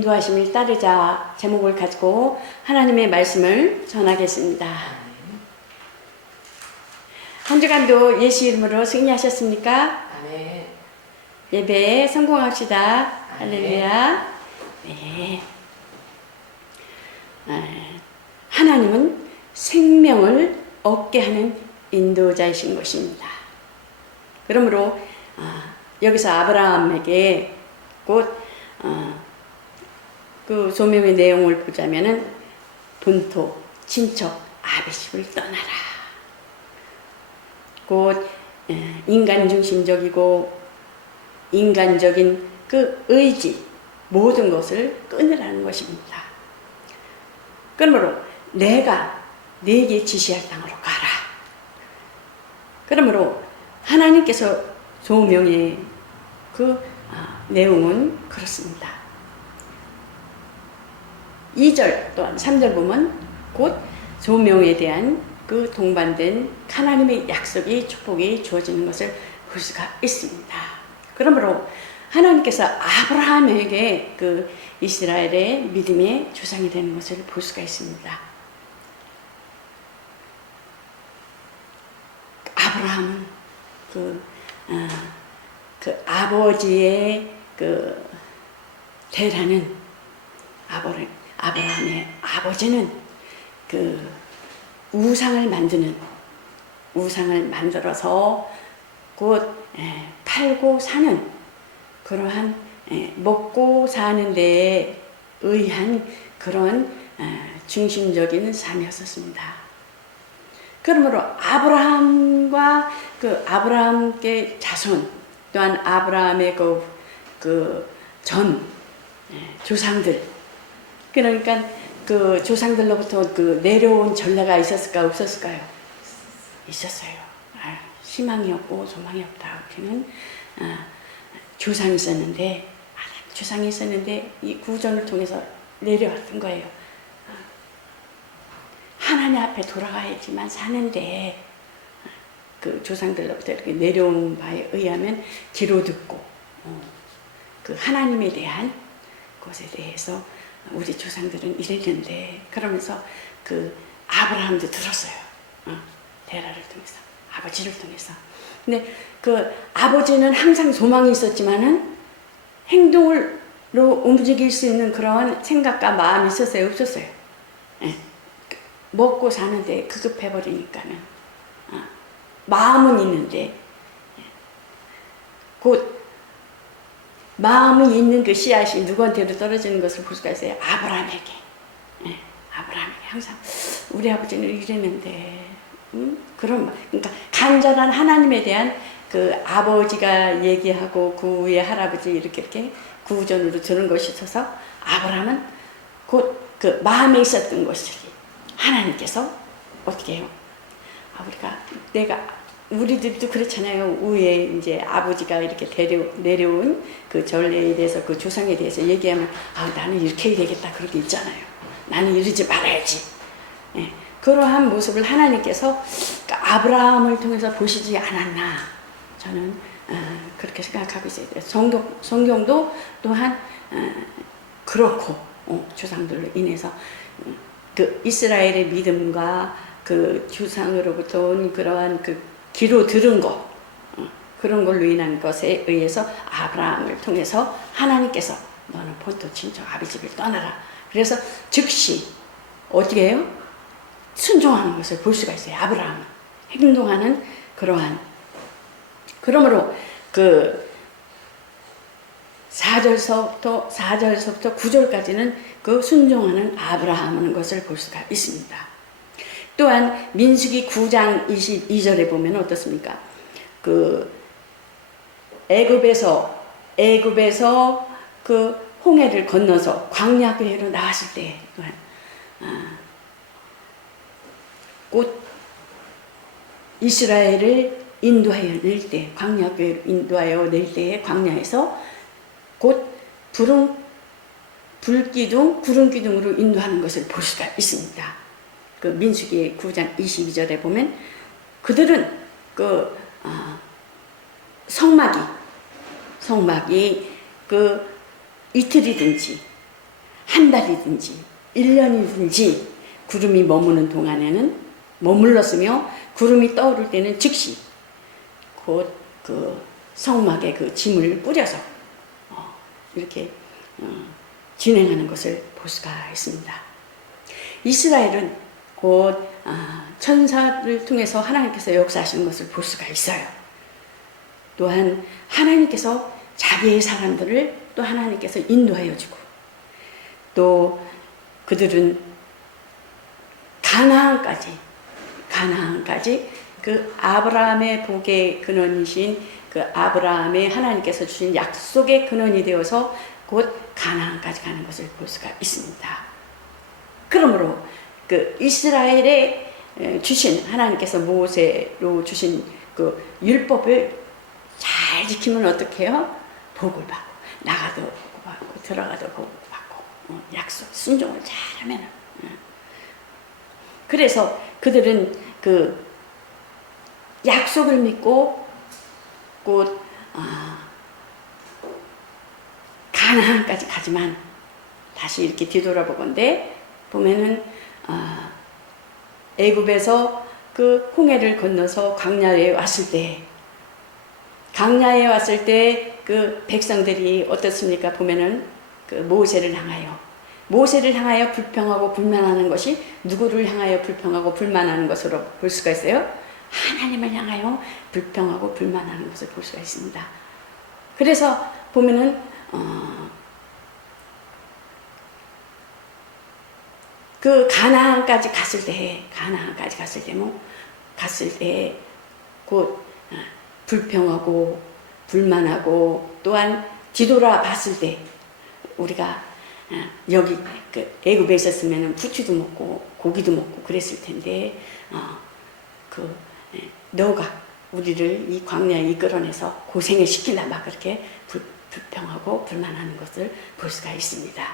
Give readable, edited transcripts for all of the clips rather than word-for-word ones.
인도하심을 따르자 제목을 가지고 하나님의 말씀을 전하겠습니다. 한 주간도 예수 이름으로 승리하셨습니까? 아멘. 예배에 성공합시다. 할렐루야. 네. 하나님은 생명을 얻게 하는 인도자이신 것입니다. 그러므로 여기서 아브라함에게 곧 그 소명의 내용을 보자면은 본토, 친척, 아비집을 떠나라. 곧 인간 중심적이고 인간적인 그 의지 모든 것을 끊으라는 것입니다. 그러므로 내가 네게 지시할 땅으로 가라. 그러므로 하나님께서 소명의 그 내용은 그렇습니다. 2절 또한 3절 보면 곧 소명에 대한 그 동반된 하나님의 약속이 축복이 주어지는 것을 볼 수가 있습니다. 그러므로 하나님께서 아브라함에게 그 이스라엘의 믿음의 조상이 되는 것을 볼 수가 있습니다. 아브라함은 그 아버지의 그 대라는 아브라함의 아버지는 그 우상을 만들어서 곧 팔고 사는 그러한 먹고 사는 데에 의한 그런 중심적인 삶이었습니다. 그러므로 아브라함과 그 아브라함의 자손 또한 아브라함의 그 전 조상들, 그러니까 그 조상들로부터 그 내려온 전례가 있었을까 없었을까요? 있었어요. 희망이 없고 소망이 없다. 그는 조상이 있었는데 이 구전을 통해서 내려왔던 거예요. 하나님 앞에 돌아가야지만 사는데 그 조상들로부터 이렇게 내려온 바에 의하면 귀로 듣고 그 하나님에 대한 것에 대해서 우리 조상들은 이랬는데 그러면서 그 아브라함도 들었어요. 데라를 통해서 아버지를 통해서. 근데 그 아버지는 항상 소망이 있었지만은 행동으로 움직일 수 있는 그런 생각과 마음이 있었어요, 없었어요? 먹고 사는데 급급해버리니까는 마음은 있는데 곧 마음이 있는 그 씨앗이 누구한테로 떨어지는 것을 볼 수가 있어요. 아브라함에게. 아브라함에게 항상 우리 아버지는 이랬는데 그러니까 간절한 하나님에 대한 그 아버지가 얘기하고 그 위에 할아버지 이렇게 구전으로 들은 것이 있어서 아브라함은 곧 그 마음에 있었던 것이 하나님께서 어떻게 해요? 우리들도 그렇잖아요. 위에 이제 아버지가 이렇게 내려온 그 전례에 대해서 그 조상에 대해서 얘기하면 나는 이렇게 해야 되겠다 그렇게 있잖아요. 나는 이러지 말아야지. 그러한 모습을 하나님께서 아브라함을 통해서 보시지 않았나 저는 그렇게 생각하고 있어요. 성경도 또한 그렇고 조상들로 인해서 그 이스라엘의 믿음과 그 조상으로부터 온 그러한 그 귀로 들은 것 그런 걸로 인한 것에 의해서 아브라함을 통해서 하나님께서 너는 본토 친척 아비집을 떠나라. 그래서 즉시 어떻게 해요? 순종하는 것을 볼 수가 있어요. 아브라함은 행동하는 그러므로 그 4절서부터 9절까지는 그 순종하는 아브라함 것을 볼 수가 있습니다. 또한 민수기 9장 22절에 보면 어떻습니까? 그 애굽에서 그 홍해를 건너서 광야교회로 나왔을 때 또한 곧 이스라엘을 인도하여 낼 때 광야교회로 인도하여 낼 때에 광야에서 곧 불기둥 구름기둥으로 인도하는 것을 볼 수가 있습니다. 그 민수기 9장 22절에 보면 그들은 그 성막이 그 이틀이든지 한 달이든지 1년이든지 구름이 머무는 동안에는 머물렀으며 구름이 떠오를 때는 즉시 곧 그 성막에 그 짐을 뿌려서 이렇게 진행하는 것을 볼 수가 있습니다. 이스라엘은 곧 천사를 통해서 하나님께서 역사하시는 것을 볼 수가 있어요. 또한 하나님께서 자기의 사람들을 또 하나님께서 인도하여 주고 또 그들은 가나안까지 그 아브라함의 복의 근원이신 그 아브라함의 하나님께서 주신 약속의 근원이 되어서 곧 가나안까지 가는 것을 볼 수가 있습니다. 그러므로 그 이스라엘에 주신 하나님께서 모세로 주신 그 율법을 잘 지키면 어떻게 해요? 복을 받고 나가도 복을 받고 들어가도 복을 받고 약속 순종을 잘하면 그래서 그들은 그 약속을 믿고 곧 가나안까지 가지만 다시 이렇게 뒤돌아보건대 보면은 애굽에서 그 홍해를 건너서 광야에 왔을 때 그 백성들이 어떻습니까? 보면은 그 모세를 향하여 불평하고 불만하는 것이 누구를 향하여 불평하고 불만하는 것으로 볼 수가 있어요? 하나님을 향하여 불평하고 불만하는 것을 볼 수가 있습니다. 그래서 보면은 그 가나안까지 갔을 때 곧 불평하고 불만하고 또한 뒤돌아봤을 때 우리가 여기 그 애굽에 있었으면 부추도 먹고 고기도 먹고 그랬을 텐데 너가 우리를 이 광야에 이끌어내서 고생을 시키나 막 그렇게 불평하고 불만하는 것을 볼 수가 있습니다.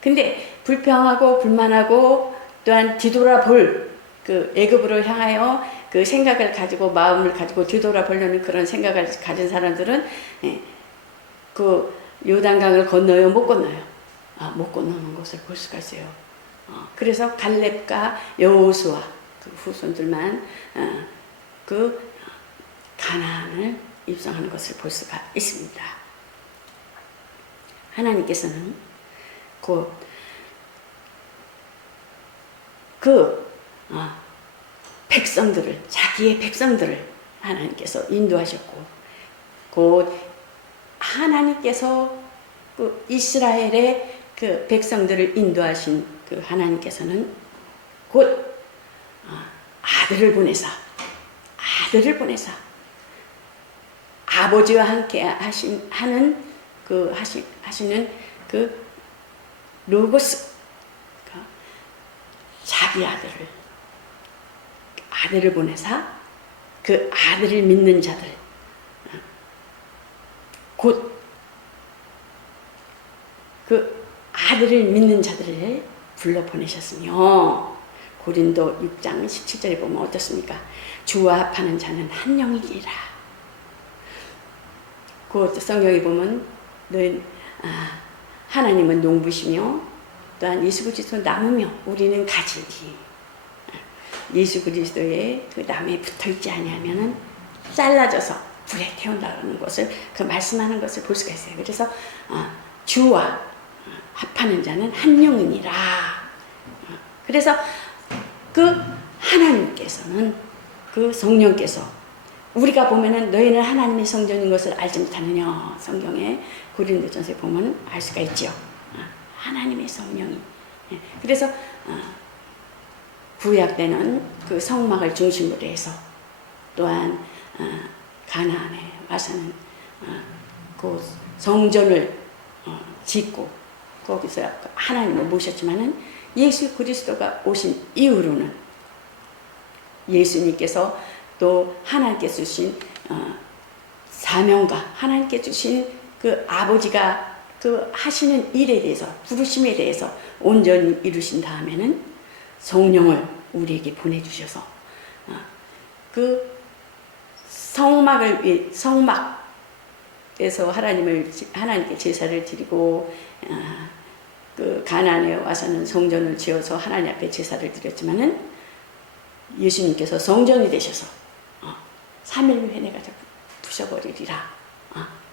근데 불평하고 불만하고 또한 뒤돌아볼 그 애굽으로 향하여 그 생각을 가지고 마음을 가지고 뒤돌아보려는 그런 생각을 가진 사람들은 그 요단강을 건너요, 못 건너요? 못 건너는 것을 볼 수가 있어요. 그래서 갈렙과 여호수아 그 후손들만 그 가나안을 입성하는 것을 볼 수가 있습니다. 하나님께서는 백성들을 자기의 백성들을 하나님께서 인도하셨고 곧 하나님께서 그 이스라엘의 그 백성들을 인도하신 그 하나님께서는 곧 아들을 보내사 아버지와 함께 하시는 그 로고스 자기 아들을 보내사 그 아들을 믿는 자들 곧 그 아들을 믿는 자들을 불러 보내셨으며 고린도 6장 17절에 보면 어떻습니까? 주와 합하는 자는 한 영이니라. 그 성경에 보면 하나님은 농부시며 또한 예수 그리스도 나무며 우리는 가지니 예수 그리스도의 그 나무에 붙어있지 아니하면은 잘라져서 불에 태운다는 것을 그 말씀하는 것을 볼 수가 있어요. 그래서 주와 합하는 자는 한 영이니라. 그래서 그 하나님께서는 그 성령께서 우리가 보면은 너희는 하나님의 성전인 것을 알지 못하느냐 성경에 고린도전서에 보면 알 수가 있죠. 하나님의 성령이 그래서 구약 때는 그 성막을 중심으로 해서 또한 가나안에 와서는 그 성전을 짓고 거기서 하나님을 모셨지만은 예수 그리스도가 오신 이후로는 예수님께서 또 하나님께 주신 사명과 하나님께 주신 그 아버지가 그 하시는 일에 대해서 부르심에 대해서 온전히 이루신 다음에는 성령을 우리에게 보내주셔서 그 성막에서 하나님께 제사를 드리고 그 가나안에 와서는 성전을 지어서 하나님 앞에 제사를 드렸지만은 예수님께서 성전이 되셔서 3일 후에 내가 부셔버리리라.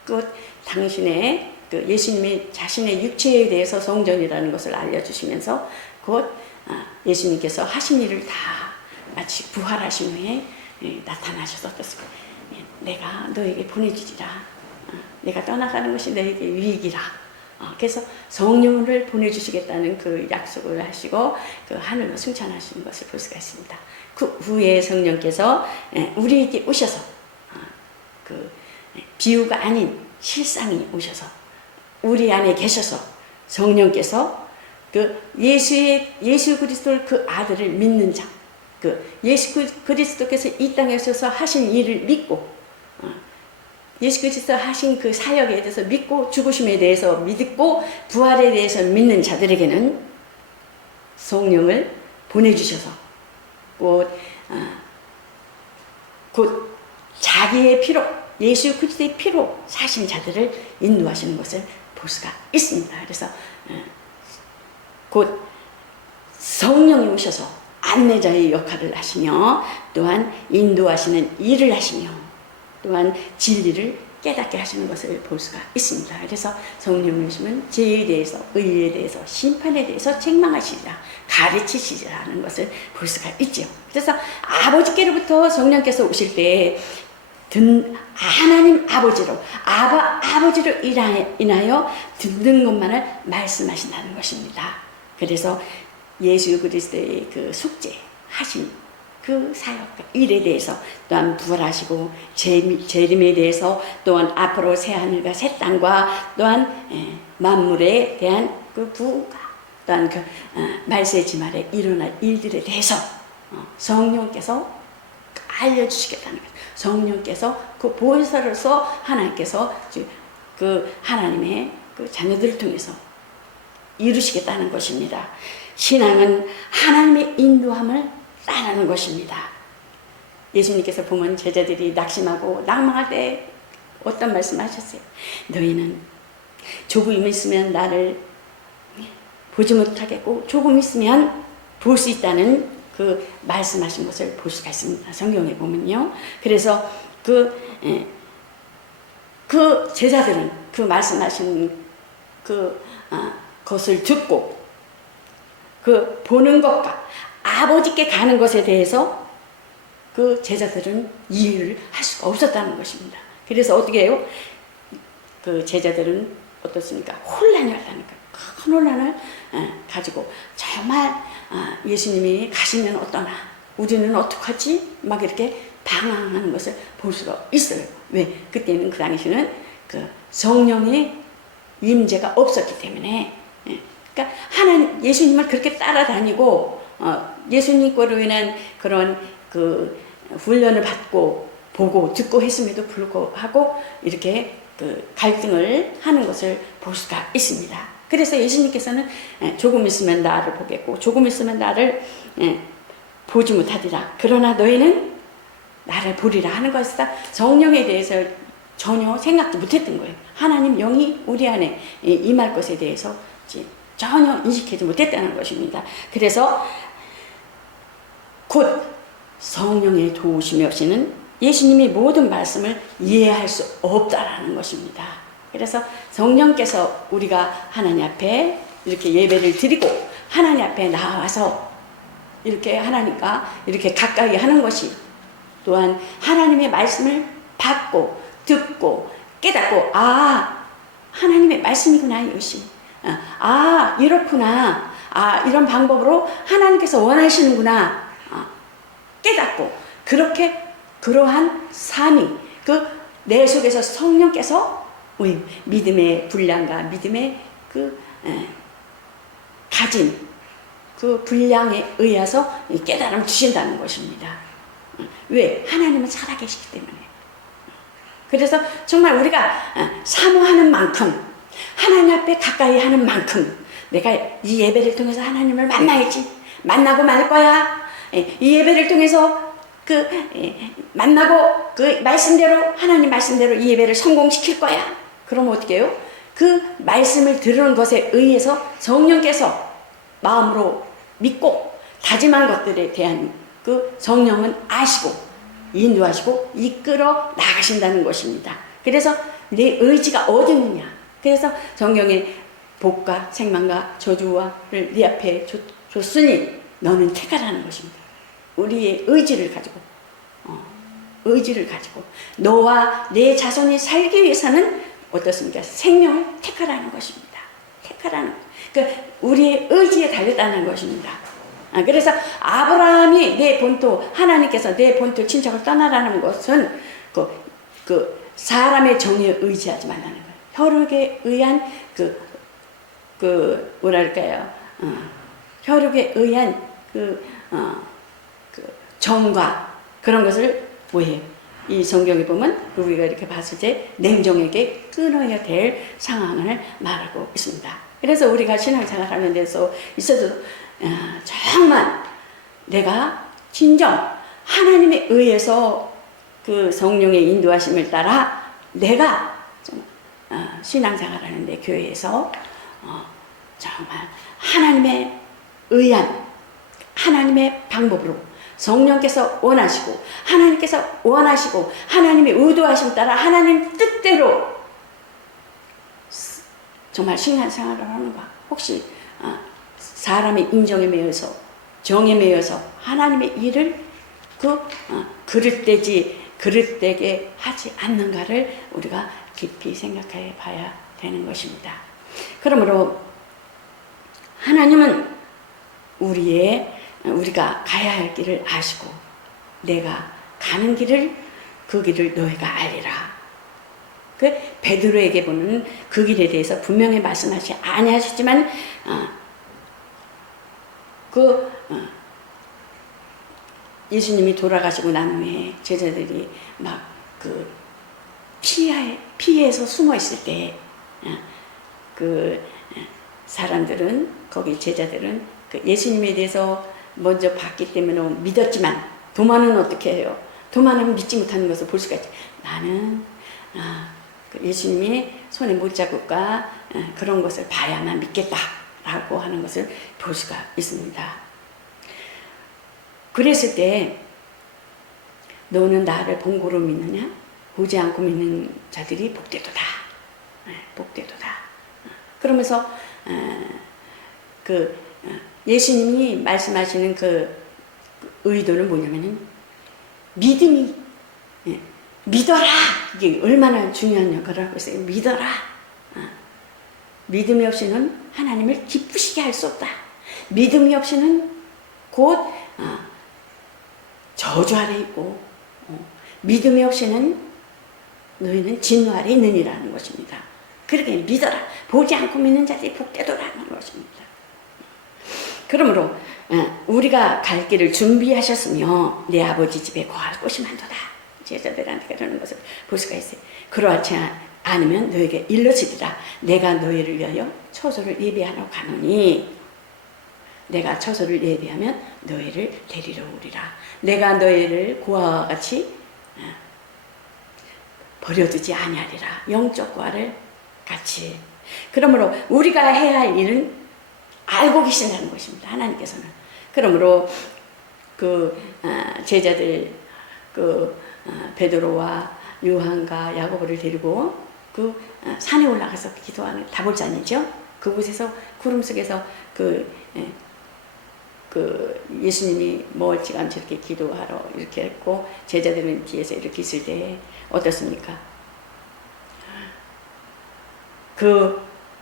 그 당신의 그 예수님이 자신의 육체에 대해서 성전이라는 것을 알려주시면서 곧 예수님께서 하신 일을 다 마치 부활하신 후에 나타나셔서 어떻습니까? 내가 너에게 보내주리라. 내가 떠나가는 것이 너에게 유익이라. 그래서 성령을 보내주시겠다는 그 약속을 하시고 그 하늘로 승천하시는 것을 볼 수가 있습니다. 그 후에 성령께서 우리에게 오셔서 그 비유가 아닌 실상이 오셔서 우리 안에 계셔서 성령께서 그 예수 그리스도를 그 아들을 믿는 자, 그 예수 그리스도께서 이 땅에 오셔서 하신 일을 믿고 예수 그리스도 하신 그 사역에 대해서 믿고 죽으심에 대해서 믿고 부활에 대해서 믿는 자들에게는 성령을 보내주셔서 곧 자기의 피로 예수 그리스도의 피로 사신 자들을 인도하시는 것을 볼 수가 있습니다. 그래서 곧 성령이 오셔서 안내자의 역할을 하시며 또한 인도하시는 일을 하시며 또한 진리를 깨닫게 하시는 것을 볼 수가 있습니다. 그래서 성령이 오시면 죄에 대해서 의에 대해서 심판에 대해서 책망하시리라 가르치시리라는 것을 볼 수가 있죠. 그래서 아버지께로부터 성령께서 오실 때 하나님 아버지로 아버지로 인하여 듣는 것만을 말씀하신다는 것입니다. 그래서 예수 그리스도의 그 속죄하신 그 사역 일에 대해서 또한 부활하시고 재림에 대해서 또한 앞으로 새 하늘과 새 땅과 또한 만물에 대한 그 부가 또한 그 말세지말에 일어날 일들에 대해서 성령께서 알려주시겠다는 거예요. 성령께서 그 보혜사로서 하나님께서 그 하나님의 그 자녀들을 통해서 이루시겠다는 것입니다. 신앙은 하나님의 인도함을 따르는 것입니다. 예수님께서 보면 제자들이 낙심하고 낭망할 때 어떤 말씀 하셨어요? 너희는 조금 있으면 나를 보지 못하겠고 조금 있으면 볼 수 있다는 그 말씀하신 것을 볼 수가 있습니다. 성경에 보면요. 그래서 그 제자들은 그 말씀하신 것을 듣고 그 보는 것과 아버지께 가는 것에 대해서 그 제자들은 이해를 할 수가 없었다는 것입니다. 그래서 어떻게 해요? 그 제자들은 어떻습니까? 혼란이 왔다니까. 큰 혼란을 가지고 정말 예수님이 가시면 어떠나 우리는 어떡하지? 막 이렇게 방황하는 것을 볼 수가 있어요. 왜? 그때는 그 당시는 그 성령의 임재가 없었기 때문에 그러니까 예수님을 그렇게 따라다니고 예수님 거로 인한 그런 그 훈련을 받고 보고 듣고 했음에도 불구하고 이렇게 그 갈등을 하는 것을 볼 수가 있습니다. 그래서 예수님께서는 조금 있으면 나를 보겠고 조금 있으면 나를 보지 못하리라. 그러나 너희는 나를 보리라 하는 것이다. 성령에 대해서 전혀 생각도 못했던 거예요. 하나님 영이 우리 안에 임할 것에 대해서 전혀 인식하지 못했다는 것입니다. 그래서 곧 성령의 도우심이 없이는 예수님의 모든 말씀을 이해할 수 없다라는 것입니다. 그래서 성령께서 우리가 하나님 앞에 이렇게 예배를 드리고 하나님 앞에 나와서 이렇게 하나님과 이렇게 가까이 하는 것이 또한 하나님의 말씀을 받고 듣고 깨닫고 하나님의 말씀이구나 이것이 이렇구나 이런 방법으로 하나님께서 원하시는구나 깨닫고 그러한 삶이 내 속에서 성령께서 믿음의 분량과 믿음의 가진 그 분량에 의해서 깨달음을 주신다는 것입니다. 왜? 하나님은 살아계시기 때문에. 그래서 정말 우리가 사모하는 만큼 하나님 앞에 가까이 하는 만큼 내가 이 예배를 통해서 하나님을 만나야지. 만나고 말 거야. 이 예배를 통해서 만나고 그 말씀대로 하나님 말씀대로 이 예배를 성공시킬 거야. 그러면 어떻게 해요? 그 말씀을 들은 것에 의해서 성령께서 마음으로 믿고 다짐한 것들에 대한 그 성령은 아시고 인도하시고 이끌어 나가신다는 것입니다. 그래서 내 의지가 어디 있느냐. 그래서 성경에 복과 생명과 저주와를 네 앞에 줬으니 너는 택하라는 것입니다. 우리의 의지를 가지고 의지를 가지고 너와 내 자손이 살기 위해서는 어떻습니까? 생명을 택하라는 것입니다. 택하라는 그러니까 우리의 의지에 달렸다는 것입니다. 그래서 아브라함이 내 본토 하나님께서 내 본토 친척을 떠나라는 것은 그 사람의 정의에 의지하지 말라는 거예요. 혈육에 의한 뭐랄까요? 혈육에 의한 그 정과 그런 것을 뭐예요? 이 성경에 보면 우리가 이렇게 봤을 때 냉정하게 끊어야 될 상황을 말하고 있습니다. 그래서 우리가 신앙생활하는 데서 있어도 정말 내가 진정 하나님에 의해서 그 성령의 인도하심을 따라 내가 신앙생활하는데 교회에서 정말 하나님의 의한 하나님의 방법으로 성령께서 원하시고 하나님께서 원하시고 하나님의 의도하심 따라 하나님 뜻대로 정말 신앙생활을 하는가. 혹시 사람의 인정에 매여서 정에 매여서 하나님의 일을 그릇되게 하지 않는가를 우리가 깊이 생각해 봐야 되는 것입니다. 그러므로 하나님은 우리가 가야 할 길을 아시고 내가 가는 길을 그 길을 너희가 알리라. 그 베드로에게 보는 그 길에 대해서 분명히 말씀하시 아니하셨지만 예수님이 돌아가시고 난 후에 제자들이 막 피해서 숨어 있을 때 사람들은 거기 제자들은 예수님에 대해서 먼저 봤기 때문에 믿었지만 도마는 어떻게 해요? 도마는 믿지 못하는 것을 볼 수가 있죠. 나는 예수님이 손에 못자국과 그런 것을 봐야만 믿겠다라고 하는 것을 볼 수가 있습니다. 그랬을 때 너는 나를 본고로 믿느냐? 보지 않고 믿는 자들이 복되도다. 복되도다. 그러면서 예수님이 말씀하시는 그 의도는 뭐냐면은 믿음이 믿어라. 이게 얼마나 중요한 역할을 하고 있어요. 믿어라. 믿음이 없이는 하나님을 기쁘시게 할 수 없다. 믿음이 없이는 곧 저주 아래 있고 믿음이 없이는 너희는 진노 아래 있느니라는 것입니다. 그렇게 믿어라. 보지 않고 믿는 자들이 복되도라는 것입니다. 그러므로 우리가 갈 길을 준비하셨으며 내 아버지 집에 거할 곳이 많도다. 제자들한테 그러는 것을 볼 수가 있어요. 그러하지 않으면 너에게 일러지리라. 내가 너희를 위하여 처소를 예비하러 가노니 내가 처소를 예비하면 너희를 데리러 오리라. 내가 너희를 고아와 같이 버려두지 아니하리라. 영적 고아를 같이. 그러므로 우리가 해야 할 일은 알고 계신다는 것입니다. 하나님께서는. 그러므로 제자들 베드로와 요한과 야고보를 데리고 산에 올라가서 기도하는 다볼산이죠. 그곳에서 구름 속에서 예수님이 멀찌감치 이렇게 기도하러 이렇게 했고 제자들은 뒤에서 이렇게 있을 때 어떻습니까?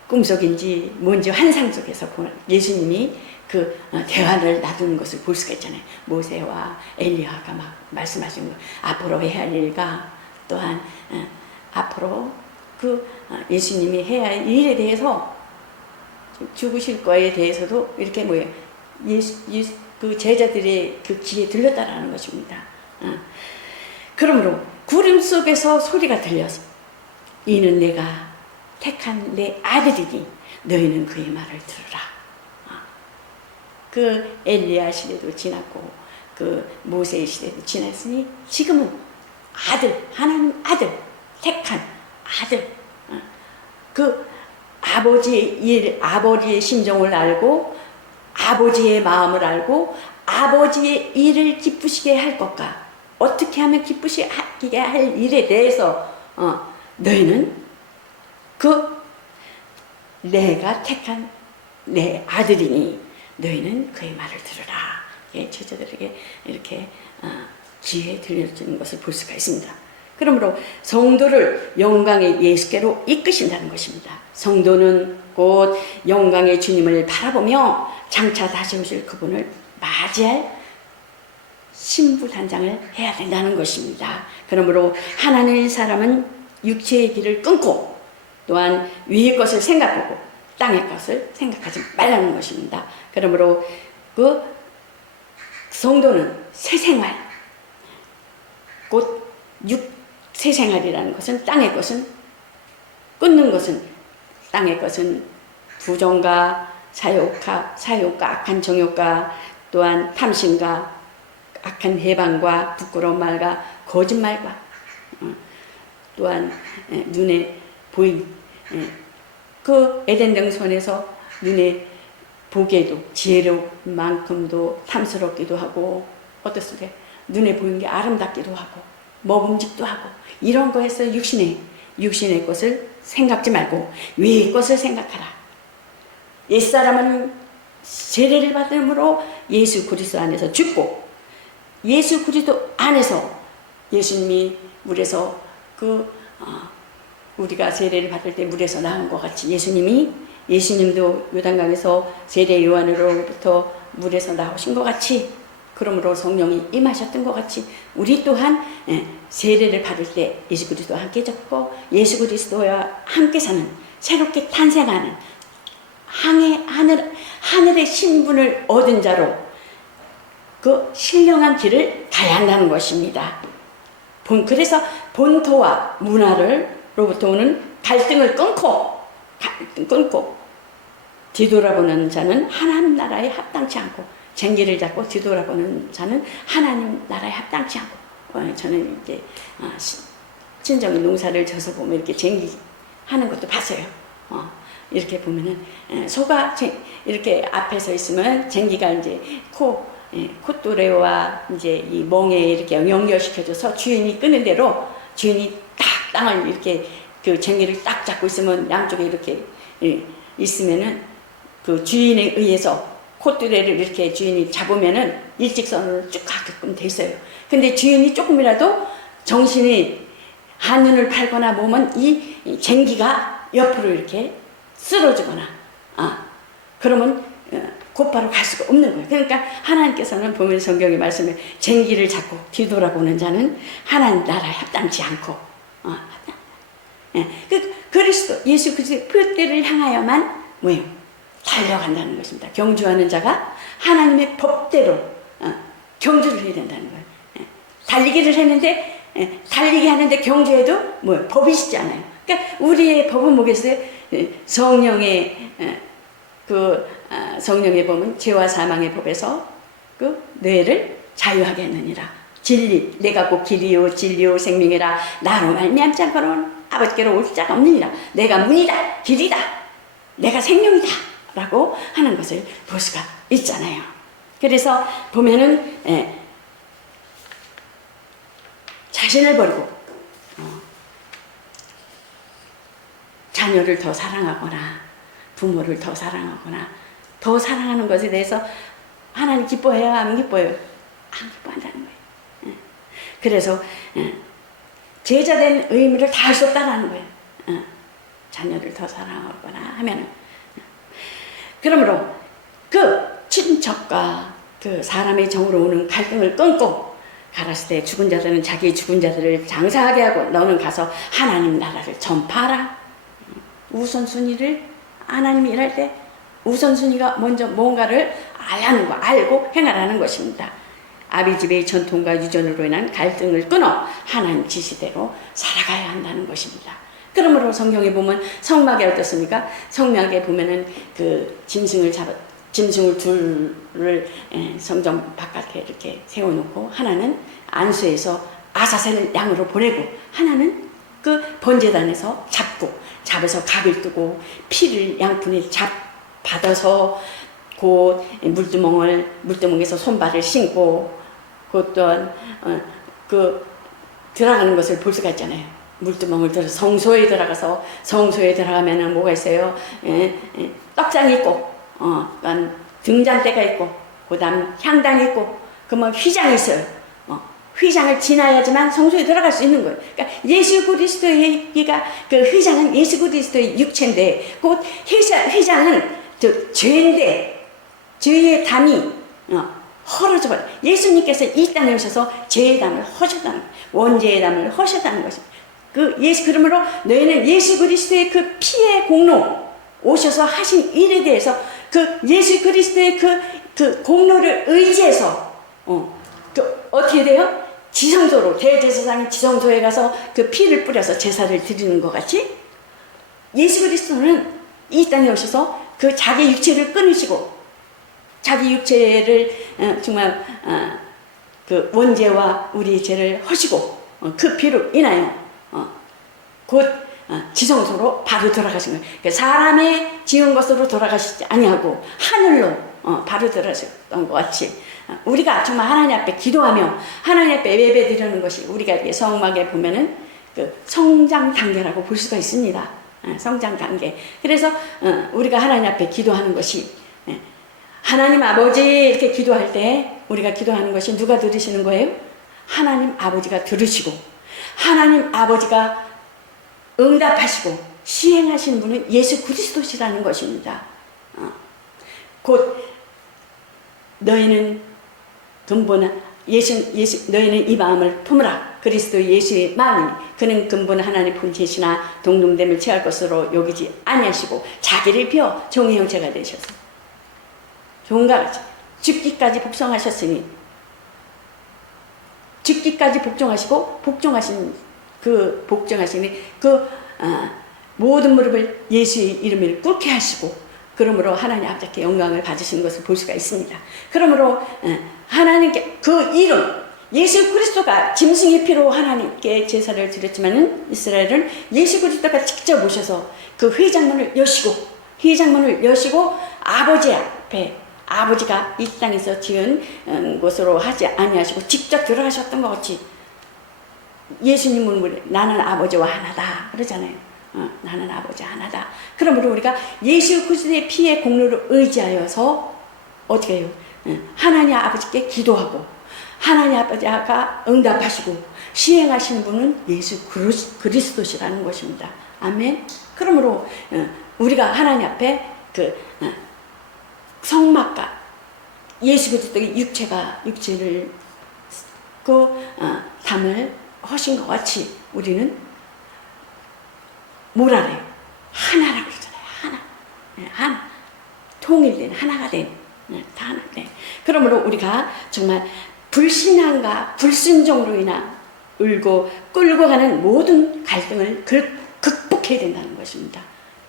꿈속인지 뭔지 환상 속에서 예수님이 대화를 나누는 것을 볼 수가 있잖아요. 모세와 엘리야가 막 말씀하신 거, 앞으로 해야 할 일과 또한 앞으로 예수님이 해야 할 일에 대해서 죽으실 거에 대해서도 이렇게 그 제자들의 귀에 들렸다라는 것입니다. 그러므로 구름 속에서 소리가 들려서 이는 내가 택한 내 아들이니 너희는 그의 말을 들으라. 엘리야 시대도 지났고 모세의 시대도 지났으니 지금은 하나님 아들 택한 아들 아버지의 일, 아버지의 심정을 알고 아버지의 마음을 알고 아버지의 일을 기쁘시게 할 것과 어떻게 하면 기쁘시게 할 일에 대해서 너희는 내가 택한 내 아들이니 너희는 그의 말을 들으라. 예, 제자들에게 이렇게 기회 들려주는 것을 볼 수가 있습니다. 그러므로 성도를 영광의 예수께로 이끄신다는 것입니다. 성도는 곧 영광의 주님을 바라보며 장차 다시 오실 그분을 맞이할 신부단장을 해야 된다는 것입니다. 그러므로 하나님의 사람은 육체의 길을 끊고 또한 위의 것을 생각하고 땅의 것을 생각하지 말라는 것입니다. 그러므로 그 성도는 새생활, 곧 새생활이라는 것은 땅의 것은 끊는 것은 땅의 것은 부정과 사욕과 악한 정욕과 또한 탐심과 악한 해방과 부끄러운 말과 거짓말과 또한 눈에 보인 그 에덴 동산에서 눈에 보기에도 지혜로만큼도 탐스럽기도 하고 어떻습니까? 눈에 보이는 게 아름답기도 하고 먹음직도 하고 이런 거에서 육신의 것을 생각지 말고 위의 것을 생각하라. 옛사람은 세례를 받음으로 예수 그리스도 안에서 죽고 예수 그리스도 안에서 예수님이 물에서 우리가 세례를 받을 때 물에서 나온 것 같이 예수님도 요단강에서 세례 요한으로부터 물에서 나오신 것 같이 그러므로 성령이 임하셨던 것 같이 우리 또한 세례를 받을 때 예수 그리스도와 함께 졌고 예수 그리스도와 함께 사는 새롭게 탄생하는 하늘의 신분을 얻은 자로 그 신령한 길을 가야 한다는 것입니다. 그래서 본토와 문화로부터 오는 갈등을 끊고 뒤돌아보는 자는 하나님 나라에 합당치 않고 쟁기를 잡고 뒤돌아보는 자는 하나님 나라에 합당치 않고 저는 이제 친정이 농사를 져서 보면 이렇게 쟁기 하는 것도 봤어요. 이렇게 보면은 소가 이렇게 앞에 서 있으면 쟁기가 이제 콧도레와 이제 이 멍에 이렇게 연결시켜줘서 주인이 끄는 대로 주인이 딱 땅을 이렇게 그 쟁기를 딱 잡고 있으면 양쪽에 이렇게 있으면은 그 주인에 의해서 콧도레를 이렇게 주인이 잡으면은 일직선으로 쭉 가게끔 돼 있어요. 근데 주인이 조금이라도 정신이 한눈을 팔거나 보면 이 쟁기가 옆으로 이렇게 쓰러지거나 그러면 곧바로 갈 수가 없는 거예요. 그러니까 하나님께서는 보면 성경의 말씀에 쟁기를 잡고 뒤돌아보는 자는 하나님 나라에 합당치 않고 그리스도 예수 그리스도의 표대를 향하여만 달려간다는 것입니다. 경주하는 자가 하나님의 법대로 경주를 해야 된다는 거예요. 달리기를 했는데 달리기 하는데 경주해도 법이시지 않아요. 그러니까 우리의 법은 뭐겠어요? 성령의 성령의 법은 죄와 사망의 법에서 그 뇌를 자유하게 하느니라. 진리, 내가 곧 길이요 진리요 생명이라. 나로 말미암지 않고는 아버지께로 올 자가 없느니라. 내가 문이다, 길이다, 내가 생명이다 라고 하는 것을 볼 수가 있잖아요. 그래서 보면은 자신을 버리고 자녀를 더 사랑하거나 부모를 더 사랑하거나 더 사랑하는 것에 대해서 하나님 기뻐해요? 안 기뻐해요? 안 기뻐한다는 거예요. 그래서 제자된 의무를 다할 수 없다는 거예요. 자녀를 더 사랑하거나 하면은. 그러므로 그 친척과 그 사람의 정으로 오는 갈등을 끊고 가라스 때 죽은 자들은 자기 죽은 자들을 장사하게 하고 너는 가서 하나님 나라를 전파하라. 우선순위를 하나님이 일할 때 우선순위가 먼저 뭔가를 알아는 거, 알고 행하라는 것입니다. 아비집의 전통과 유전으로 인한 갈등을 끊어 하나님 지시대로 살아가야 한다는 것입니다. 그러므로 성경에 보면 성막에 어떻습니까? 성막에 보면은 그 짐승을 둘을 성전 바깥에 이렇게 세워놓고 하나는 안수해서 아사셀 양으로 보내고 하나는 그 번제단에서 잡아서 각을 뜨고 피를 양푼에 받아서 곧 물두멍에서 손발을 신고 그 또한 그 들어가는 것을 볼 수가 있잖아요. 물두멍을 들어서 성소에 들어가서 성소에 들어가면은 뭐가 있어요? 떡장이 있고 등잔대가 있고 그다음 향당이 있고 그러면 휘장이 있어요. 휘장을 지나야지만 성소에 들어갈 수 있는 거예요. 그러니까 예수 그리스도의 그 휘장은 예수 그리스도의 육체인데 곧 휘장은 죄인데 죄의 담이 헐어져 버려. 예수님께서 이 땅에 오셔서 죄의 담을 허셨다는 거예요. 원죄의 담을 허셨다는 것이. 그러므로 너희는 예수 그리스도의 그 피의 공로 오셔서 하신 일에 대해서 그 예수 그리스도의 그 공로를 의지해서 어떻게 돼요? 지성소로 대제사장이 지성소에 가서 그 피를 뿌려서 제사를 드리는 것 같이 예수 그리스도는 이 땅에 오셔서 그 자기 육체를 끊으시고 자기 육체를 정말 그 원죄와 우리 죄를 허시고 그 피로 인하여 곧 지성소로 바로 돌아가신 거예요. 그러니까 사람의 지은 것으로 돌아가시지 아니하고 하늘로 바로 들어가셨던 것 같이 우리가 정말 하나님 앞에 기도하며 하나님 앞에 예배드리는 것이 우리가 이렇게 성막에 보면은 그 성장 단계라고 볼 수가 있습니다. 성장 단계. 그래서 우리가 하나님 앞에 기도하는 것이 하나님 아버지 이렇게 기도할 때 우리가 기도하는 것이 누가 들으시는 거예요? 하나님 아버지가 들으시고 하나님 아버지가 응답하시고 시행하시는 분은 예수 그리스도시라는 것입니다. 곧 너희는 근본은 너희는 이 마음을 품으라. 그리스도 예수의 마음이 그는 근본 하나님 본체시나 동등됨을 취할 것으로 여기지 아니하시고 자기를 비워 종의 형체가 되셔서 종과 같이 죽기까지 복종하셨으니 죽기까지 복종하시고 복종하시니 모든 무릎을 예수의 이름을 꿇게 하시고 그러므로 하나님 아버지께 영광을 받으시는 것을 볼 수가 있습니다. 그러므로 하나님께 그 이름 예수 그리스도가 짐승의 피로 하나님께 제사를 드렸지만은 이스라엘은 예수 그리스도가 직접 오셔서 그 회장문을 여시고 아버지 앞에 아버지가 이 땅에서 지은 것으로 하지 아니하시고 직접 들어가셨던 것 같이 예수님은 나는 아버지와 하나다 그러잖아요. 나는 아버지 하나다. 그러므로 우리가 예수 그리스도의 피의 공로를 의지하여서 어떻게 해요? 하나님 아버지께 기도하고 하나님 아버지가 응답하시고 시행하시는 분은 예수 그리스도시라는 것입니다. 아멘. 그러므로 우리가 하나님 앞에 그 성막과 예수 그리스도의 육체를 담을 하신 것 같이 우리는 뭐라래요? 하나라고 그러잖아요. 하나. 통일된 하나가 된 다 하나. 네. 그러므로 우리가 정말 불신앙과 불순종으로 인한 끌고 가는 모든 갈등을 극복해야 된다는 것입니다.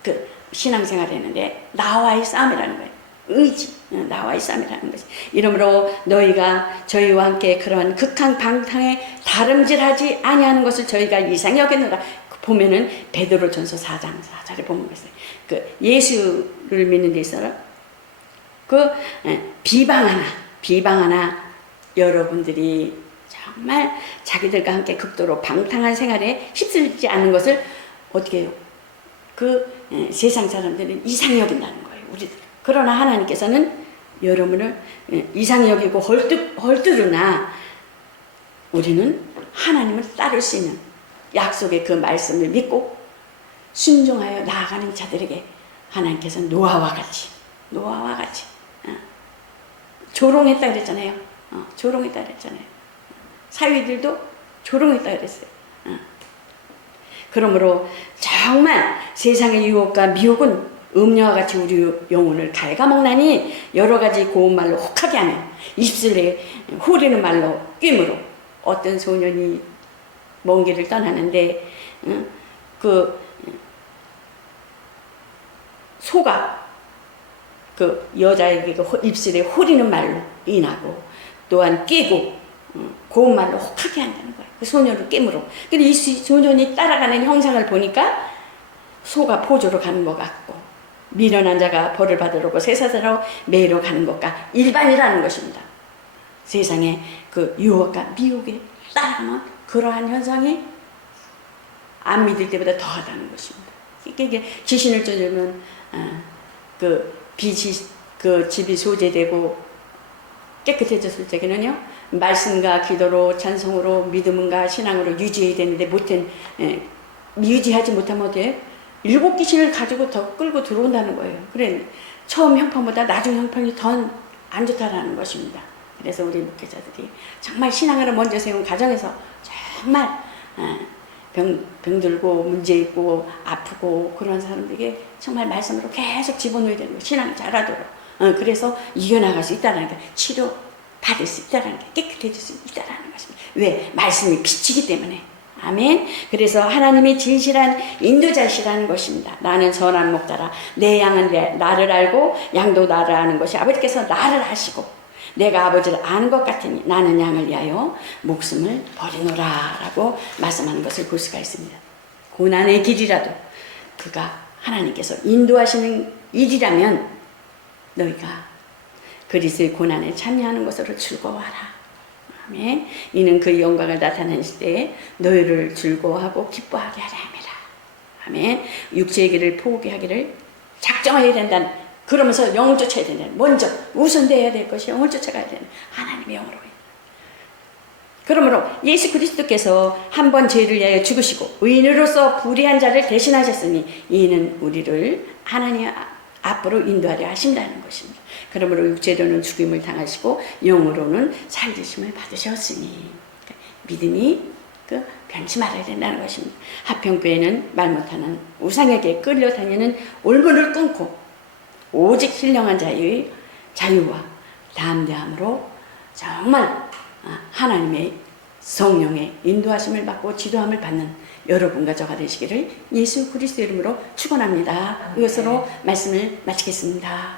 그 신앙생활 하는데 나와의 싸움이라는 거예요. 의지, 나와의 싸움이라는 것이. 이러므로 너희가 저희와 함께 그러한 극한 방탕에 다름질하지 아니하는 것을 저희가 이상히 여겼는가. 보면은 베드로전서 4장 4절에 보면 그랬어요. 그 예수를 믿는 데 있어서 비방하나 여러분들이 정말 자기들과 함께 극도로 방탕한 생활에 휩쓸리지 않는 것을 어떻게 해요? 세상 사람들은 이상히 여긴다는 거예요. 우리들. 그러나 하나님께서는 여러분을 이상히 여기고 헐뜯으나 우리는 하나님을 따를 수 있는 약속의 그 말씀을 믿고 순종하여 나아가는 자들에게 하나님께서 노아와 같이 조롱했다 그랬잖아요. 조롱했다 그랬잖아요. 사위들도 조롱했다 그랬어요. 그러므로 정말 세상의 유혹과 미혹은 음녀와 같이 우리 영혼을 갉아먹나니 여러 가지 고운 말로 혹하게 하며 입술에 후리는 말로 꿰므로 어떤 소년이 먼 길을 떠나는데 소가 그 여자에게 입술에 후리는 말로 인하고 또한 깨고 고운 말로 혹하게 한다는 거예요. 그 소년을 깨물어. 근데 이 소년이 따라가는 형상을 보니까 소가 포조로 가는 것 같고 미련한 자가 벌을 받으러 오고 쇠사슬로 매이러 가는 것과 일반이라는 것입니다. 세상에 그 유혹과 미혹에 따라가면 그러한 현상이 안 믿을 때보다 더하다는 것입니다. 이게 귀신을 쫓으면 그 집이 소재되고 깨끗해졌을 때에는요, 말씀과 기도로 찬송으로 믿음과 신앙으로 유지해야 되는데 유지하지 못하면 어때요? 7 귀신을 가지고 더 끌고 들어온다는 거예요. 그래, 처음 형편보다 나중 형편이 더 안 좋다라는 것입니다. 그래서 우리 목회자들이 정말 신앙을 먼저 세운 가정에서 정말 병들고 문제 있고 아프고 그런 사람들에게 정말 말씀으로 계속 집어넣어야 되는 거예요. 신앙이 자라도록. 그래서 이겨나갈 수 있다는 게, 치료 받을 수 있다는 게, 깨끗해질 수 있다는 것입니다. 왜? 말씀이 빛이기 때문에. 아멘. 그래서 하나님이 진실한 인도자시라는 것입니다. 나는 선한 목자라. 내 양은 나를 알고 양도 나를 아는 것이 아버지께서 나를 아시고 내가 아버지를 아는 것 같으니 나는 양을 위하여 목숨을 버리노라 라고 말씀하는 것을 볼 수가 있습니다. 고난의 길이라도 그가 하나님께서 인도하시는 일이라면 너희가 그리스도의 고난에 참여하는 것으로 즐거워하라. 아멘. 이는 그의 영광을 나타내실 때에 너희를 즐거워하고 기뻐하게 하려 함이라. 아멘. 육체의 길을 포기하기를 작정해야 된다는, 그러면서 영을 쫓아야 된다는, 먼저 우선돼야 될 것이 영을 쫓아가야 되는 하나님의 영으로. 그러므로 예수 그리스도께서 한 번 죄를 위하여 죽으시고 의인으로서 불의한 자를 대신하셨으니 이는 우리를 하나님 앞으로 인도하려 하신다는 것입니다. 그러므로 육체로는 죽임을 당하시고 영으로는 살리심을 받으셨으니, 믿음이 변치 말아야 된다는 것입니다. 하평교회는 말 못하는 우상에게 끌려다니는 올무를 끊고 오직 신령한 자유의 자유와 담대함으로 정말 하나님의 성령의 인도하심을 받고 지도함을 받는 여러분과 저가 되시기를 예수 그리스도 이름으로 축원합니다. 이것으로 말씀을 마치겠습니다.